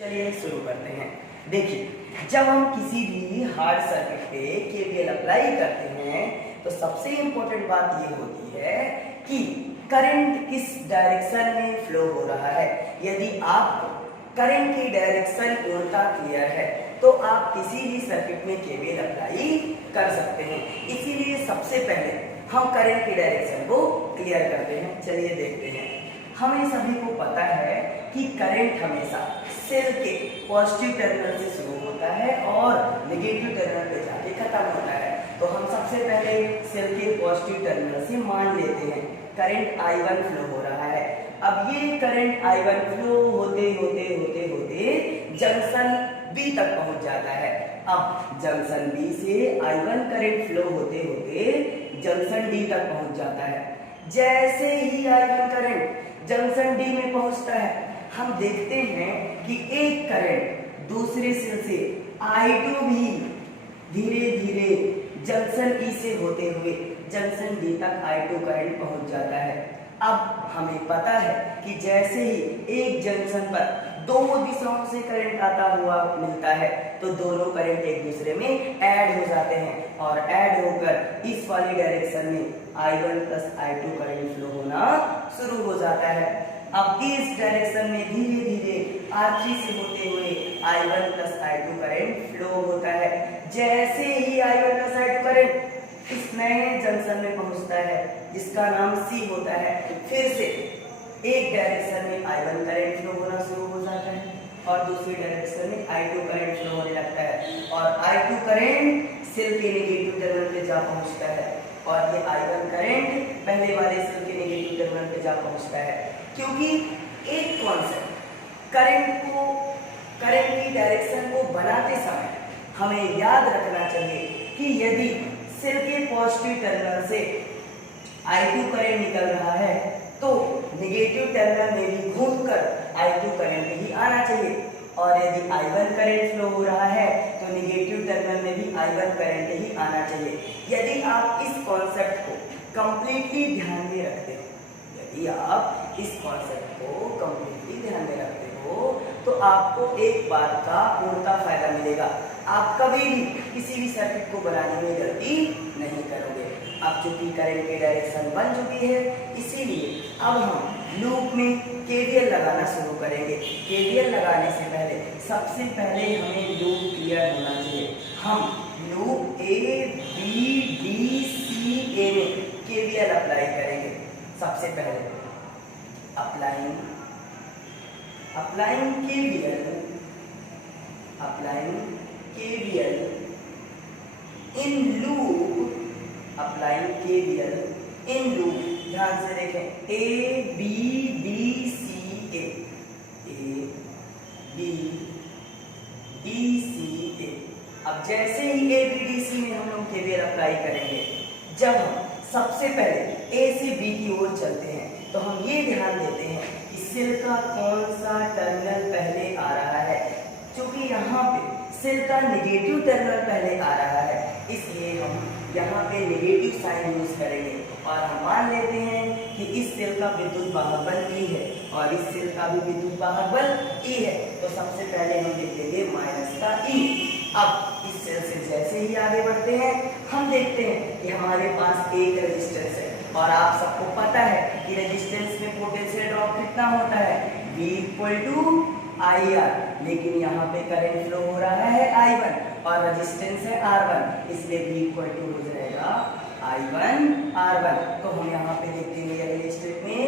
चलिए शुरू करते हैं। देखिए, जब हम किसी भी हार्ड सर्किट पे केवीएल अप्लाई करते हैं तो सबसे इम्पोर्टेंट बात ये होती है कि करंट किस डायरेक्शन में फ्लो हो रहा है। यदि आपको करंट की डायरेक्शन उल्टा क्लियर है तो आप किसी भी सर्किट में केवीएल अप्लाई कर सकते हैं। इसीलिए सबसे पहले हम करंट की डायरेक्शन को क्लियर करते हैं। चलिए देखते हैं। हमें सभी को पता है कि करंट हमेशा सेल के पॉजिटिव टर्मिनल से शुरू होता है और नेगेटिव टर्मिनल पे जाके खत्म होता है। तो हम सबसे पहले सेल के पॉजिटिव टर्मिनल से मान लेते हैं करंट I1 फ्लो हो रहा है। अब ये करंट I1 फ्लो होते होते होते होते जंक्शन B तक पहुंच जाता है। अब जंक्शन B से I1 करंट फ्लो होते होते जंक्शन D तक पहुंच जाता है। जैसे ही I1 करंट जंक्शन D में पहुंचता है, हम देखते हैं कि एक करंट दूसरे सेल से I2 भी धीरे धीरे जंक्शन E से होते हुए जंक्शन D तक I2 करंट पहुंच जाता है। अब हमें पता है कि जैसे ही एक जंक्शन पर दो दिशाओं से करंट आता हुआ मिलता है तो दोनों करंट एक दूसरे में ऐड हो जाते हैं और ऐड होकर इस वाली डायरेक्शन में I1 plus I2 current flow होना शुरू हो जाता है। अब इस डायरेक्शन में धीरे धीरे R3 से होते हुए I1 plus I2 current flow होता है। जैसे ही I1 प्लस I2 करंट इस नए जंक्शन में पहुंचता है जिसका नाम C होता है, फिर से एक डायरेक्शन में I1 करंट फ्लो होना शुरू हो जाता है और दूसरी डायरेक्शन में I2 करंट फ्लो होने लगता है और I2 करंट सेल के नेगेटिव टर्मिनल पे जा पहुंचता है और ये I1 करंट पहले वाले सेल के नेगेटिव टर्मिनल पे जा पहुंचता है। क्योंकि एक कॉन्सेप्ट करंट की डायरेक्शन को बनाते समय हमें याद रखना चाहिए कि यदि सेल के पॉजिटिव टर्मिनल से I2 करंट निकल रहा है तो नेगेटिव टर्मिनल में भी घूमकर I2 करंट ही आना चाहिए और यदि I1 करंट फ्लो हो रहा है तो नेगेटिव टर्मिनल में भी I1 करंट ही आना चाहिए। यदि आप इस कॉन्सेप्ट को कंप्लीटली ध्यान में रखते हो तो आपको एक बात का पूर्णतः फायदा मिलेगा। आप कभी भी किसी भी सर्किट को बनाने में गलती नहीं करोगे। अब चूंकि करंट की डायरेक्शन बन चुकी है इसीलिए अब हम लूप में केवीएल लगाना शुरू करेंगे। केवीएल लगाने से पहले सबसे पहले हमें लूप क्लियर होना चाहिए। हम लूप ABDCA में केवीएल अप्लाई करेंगे। सबसे पहले अप्लाइंग KVL इन लूप ध्यान से देखें ABDCA अब जैसे ही ABDC में हम लोग KVL अप्लाई करेंगे, जब हम सबसे पहले A से B की ओर चलते हैं तो हम ये ध्यान देते हैं कि सेल का कौन सा टर्मिनल पहले आ रहा है। क्योंकि यहाँ पे सेल का नेगेटिव टर्मिनल पहले आ रहा है इसलिए हम यहाँ पे नेगेटिव साइन यूज करेंगे और हम मान लेते हैं कि इस सेल का विद्युत वाहक बल E है और इस सेल का भी विद्युत वाहक बल E है। तो सबसे पहले हम लिखेंगे माइनस का E। अब इस सेल से जैसे ही आगे बढ़ते हैं हम देखते हैं कि हमारे पास एक रेजिस्टेंस है और आप सबको पता है कि रेजिस्टेंस में पोटेंशियल ड्रॉप कितना होता है V IR, लेकिन यहाँ पे करंट फ्लो हो रहा है I1 और रेजिस्टेंस है R1 इसलिए V हो जाएगा I1 R1। तो हम यहाँ पे लिख देंगे अगले स्टेप में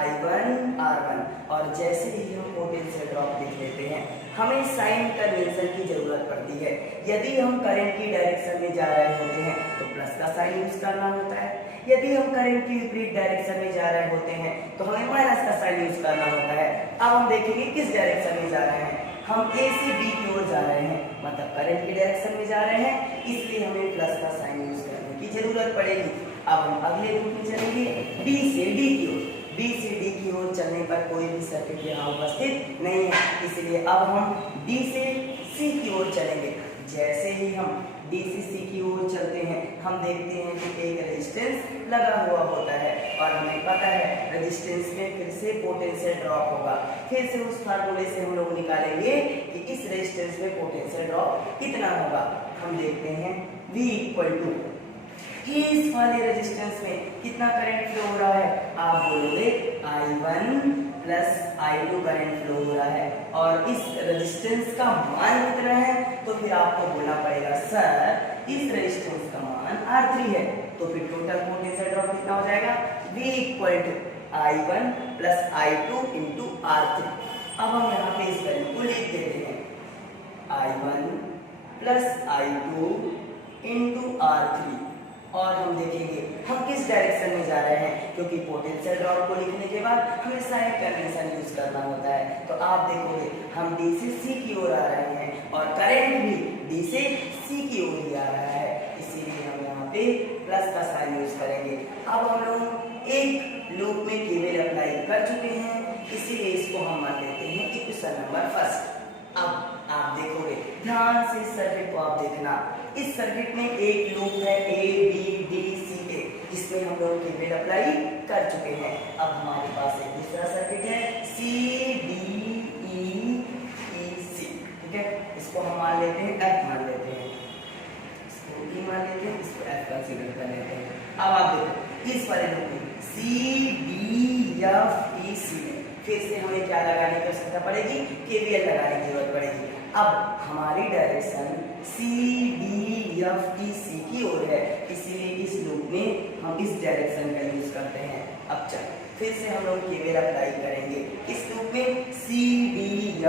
I1 R1 और जैसे ही हम पोटेंशियल ड्रॉप लिख लेते हैं हमें साइन कन्वेंशन की जरूरत पड़ती है। यदि हम करंट की डायरेक्शन में जा रहे होते हैं तो प्लस का साइन यूज करना होता है। यदि हम करंट की विपरीत डायरेक्शन में जा रहे होते हैं तो हमें माइनस का साइन यूज करना होता है। अब हम देखेंगे किस डायरेक्शन में जा रहे हैं। हम A से B की ओर जा रहे हैं, मतलब करंट की डायरेक्शन में जा रहे हैं इसलिए हमें प्लस का साइन यूज करने की जरूरत पड़ेगी। अब हम अगले रूप में चलेंगे B से D की ओर। B से D की ओर चलने पर कोई भी सर्किट यहाँ उपस्थित नहीं है इसलिए अब हम D से C की ओर चलेंगे। जैसे ही हम D से C की ओर चलते हैं हम देखते हैं कि एक रेजिस्टेंस लगा हुआ होता है और हमें पता है रेजिस्टेंस में फिर से पोटेंशियल ड्रॉप होगा। फिर से उस फार्मूले से हम लोग निकालेंगे कि इस रेजिस्टेंस में पोटेंशियल ड्रॉप कितना होगा। हम देखते हैं V इक्वल टू इस वाले रेजिस्टेंस में कितना करंट फ्लो हो रहा है, आप बोलोगे I1 plus I2 current flow हो रहा है और इस रेजिस्टेंस का मान कितना है, तो फिर आपको बोलना पड़ेगा सर इस रेजिस्टेंस का मान R3 है, तो फिर टोटल पोटेंशियल ड्रॉप कितना हो जाएगा V equal to I1 plus I2 into R3। अब हम यहाँ पे इस वैल्यू को लिख देते हैं I1 plus I2 into R3 और हम देखेंगे हम किस डायरेक्शन में जा रहे हैं, क्योंकि पोटेंशियल ड्रॉप को लिखने के बाद हमें साइन कन्वेंशन यूज करना होता है। तो आप देखोगे हम D से C की ओर आ रहे हैं और करंट भी D से C की ओर ही आ रहा है, इसीलिए हम यहाँ पे प्लस का साइन यूज करेंगे। अब हम लोग एक लूप में केवीएल अप्लाई कर चुके हैं, इसीलिए इसको हम मान लेते हैं इक्वेशन नंबर फर्स्ट। अब आप देखोगे ध्यान से इस सर्किट को आप देखना, इस सर्किट में एक लूप है A B D C A, जिसमें हम लोग केवीएल अप्लाई कर चुके हैं। अब हमारे पास एक दूसरा सर्किट है C D E E C, ठीक है, इसको हम मान लेते हैं F मान लेते हैं, इसको E मान लेते हैं, इसको F कंसीडर कर लेते हैं। अब आप देखो इस वाले लूप में C D F E C में फिर से हमें क्या लगाने की आवश्यकता पड़ेगी, केवीएल लगाने की जरूरत पड़ेगी। अब हमारी direction C D F E C की ओर है, इसीलिए इस लूप में हम इस डायरेक्शन का यूज करते हैं। अब चल फिर से हम लोग केवीएल अप्लाई करेंगे इस लूप में C D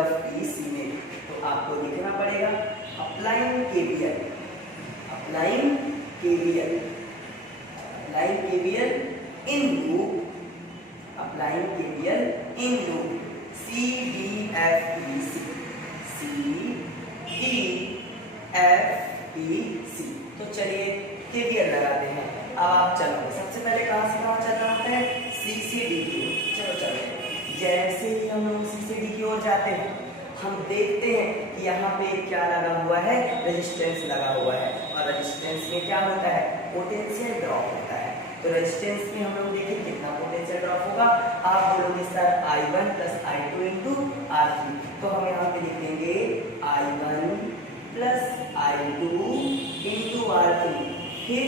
F E C में, तो आपको लिखना पड़ेगा applying KVL, applying KVL, applying KVL in loop, applying KVL in loop C D F E C, C D F E C। तो चलिए केवीएल लगाते हैं। अब आप चलोगे सबसे पहले कहाँ से कहाँ चलना होता है, C से D की ओर। चलो चलो, जैसे ही हम लोग C से D की ओर जाते हैं हम देखते हैं कि यहाँ पे क्या लगा हुआ है, रेजिस्टेंस लगा हुआ है और रेजिस्टेंस में क्या होता है, पोटेंशियल ड्रॉप होता है। तो रेजिस्टेंस में हम लोग देखें कितना पोटेंशियल ड्रॉप होगा, आप बोलोगे sir I1 plus I2 into R3, तो हम यहाँ पे लिख देंगे I1 plus I2 into R3। फिर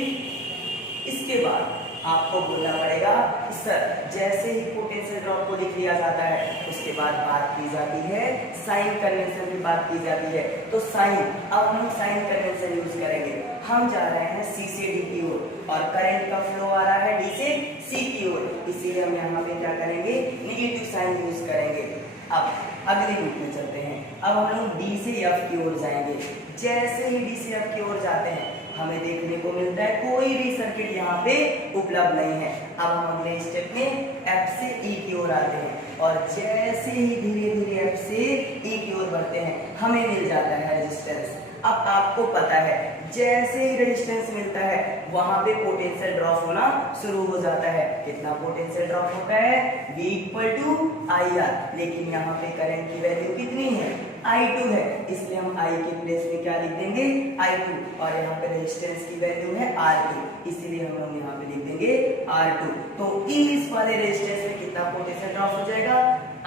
इसके बाद आपको बोलना पड़ेगा कि सर जैसे ही पोटेंशियल ड्रॉप को लिख लिया जाता है उसके बाद बात की जाती है साइन कन्वेंशन की बात की जाती है। तो साइन, अब हम साइन कन्वेंशन यूज करेंगे। हम जा रहे हैं C से D की ओर और करंट का फ्लो आ रहा है D से C की ओर, इसीलिए हम यहाँ पे क्या करेंगे, नेगेटिव साइन यूज करेंगे। अब अगले लूप में चलते हैं। अब हम लोग D से F की ओर जाएंगे। जैसे ही D से F की ओर जाते हैं हमें देखने को मिलता है कोई भी सर्किट यहाँ पे उपलब्ध नहीं है। अब हम अगले स्टेप में F से E की ओर आते हैं और जैसे ही धीरे धीरे F से E की ओर बढ़ते हैं हमें मिल जाता है रेजिस्टेंस। अब आपको पता है जैसे ही रेजिस्टेंस मिलता है वहां पे पोटेंशियल ड्रॉप होना शुरू हो जाता है। कितना पोटेंशियल ड्रॉप होता है, V इक्वल टू IR, लेकिन यहाँ पे करंट की वैल्यू कितनी है, I2 है, इसलिए हम I के प्लेस में क्या लिख देंगे, I2, और यहाँ पे रेजिस्टेंस की वैल्यू है R2, इसीलिए हम लोग यहाँ पे लिख देंगे R2। तो इस वाले रेजिस्टेंस में कितना पोटेंशियल ड्रॉप हो जाएगा,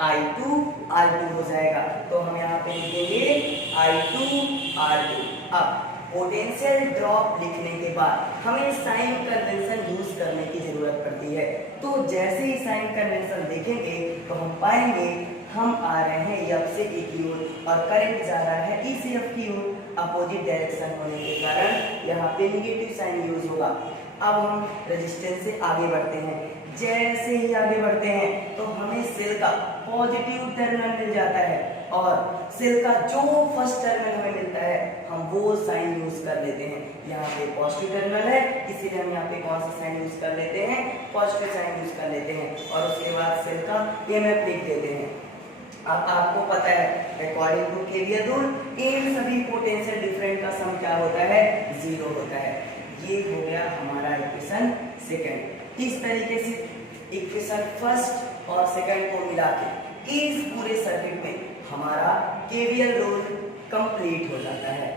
I2 R2 हो जाएगा। तो हम यहाँ पे लिख देंगे I2 R2। अब पोटेंशियल ड्रॉप लिखने के बाद हमें साइन कन्वेंशन यूज करने की जरूरत पड़ती है। तो जैसे ही साइन कन्वेंशन देखेंगे तो हम पाएंगे हम आ रहे हैं F से E की ओर और करंट जा रहा है E से F की ओर। अपोजिट डायरेक्शन होने के कारण यहाँ पे नेगेटिव साइन यूज होगा। अब हम रेजिस्टेंस से आगे बढ़ते हैं। जैसे ही आगे बढ़ते हैं तो हमें सेल का पॉजिटिव टर्मिनल मिल जाता है और सेल का जो फर्स्ट टर्मिनल हमें मिलता है हम वो साइन यूज कर लेते हैं। यहाँ पे पॉजिटिव टर्मिनल है इसीलिए हम यहाँ पे कौन सा साइन यूज कर लेते हैं, पॉजिटिव साइन यूज कर लेते हैं और उसके बाद सेल का EMF लिख देते हैं। अब आपको पता है अकॉर्डिंग टू केवीएल रूल इन सभी पोटेंशियल डिफरेंट का सम क्या होता है, 0 होता है। ये हो गया हमारा इक्वेशन सेकंड। इस तरीके से इक्वेशन फर्स्ट और सेकंड को मिला के इस पूरे सर्किट में हमारा केवीएल रूल कंप्लीट हो जाता है।